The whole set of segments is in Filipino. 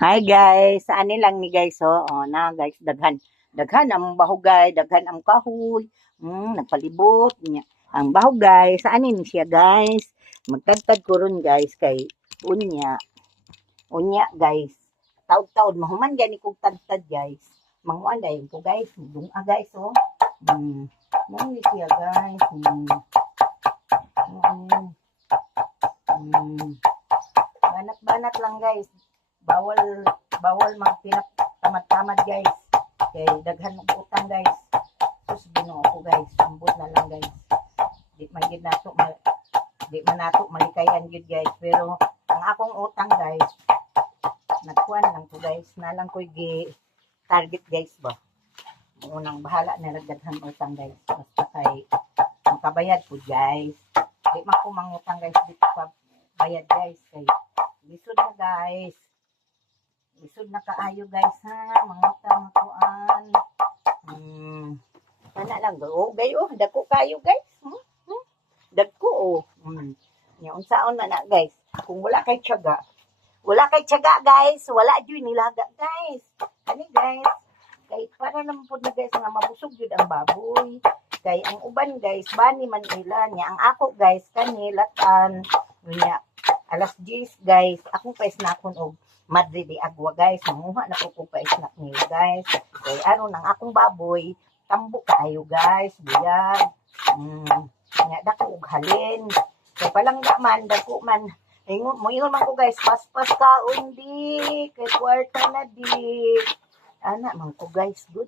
Hi guys, ani lang ni guys na guys daghan. Daghan ang bahugay, daghan ang kahoy. Nagpalibot niya. Ang bahugay, saan ni siya guys? Magtagtad ko ron guys kay unya. Unya guys. Taud-taud mahuman gani kog tagtad guys. Manguan dayon ko guys, dunga guys Mo ni siya guys. Banat-banat lang guys. Bawal bawal magpinap tamad-tamad guys. Kay daghan og utang guys. Sus Ginoo ko guys, ambot na lang guys. Di man gid nato di man nato malikayan gid guys, pero ang akong utang guys, nagkuan lang ko guys, na lang koy gi target guys ba. Unang bahala na nagdaghan utang guys. Basta kay makabayad po guys. Di man ko mangutang guys, di pa bayad guys kay lisod na guys. Lisod na kaayo guys ha, mangutang akoan. Ana lang gayo, dako kayo guys. Dagko Nya unsaon man na guys. Kung wala kay tiyaga guys, wala gyud nilaga guys. Ani guys, kay para naman po na guys nga mabusog yun ang baboy. Kay ang uban guys, bani man ila niya. Ang ako guys, kanilatan. Niya, alas 10 guys, akong paisnakon og Madre de Agua guys. Manguha na ko kong paisnak niyo guys. Kay aron ang akong baboy, tambo kaayo guys, buyag. Niya, dako og halin. Kay palangga man, dako man. Moingon man ko guys, paspas ka undi. Kay kwarta na di. Ana man ko guys, good.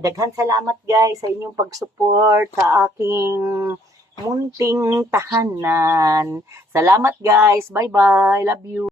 Daghan salamat guys sa inyong pag-support sa aking munting tahanan. Salamat guys. Bye-bye. Love you.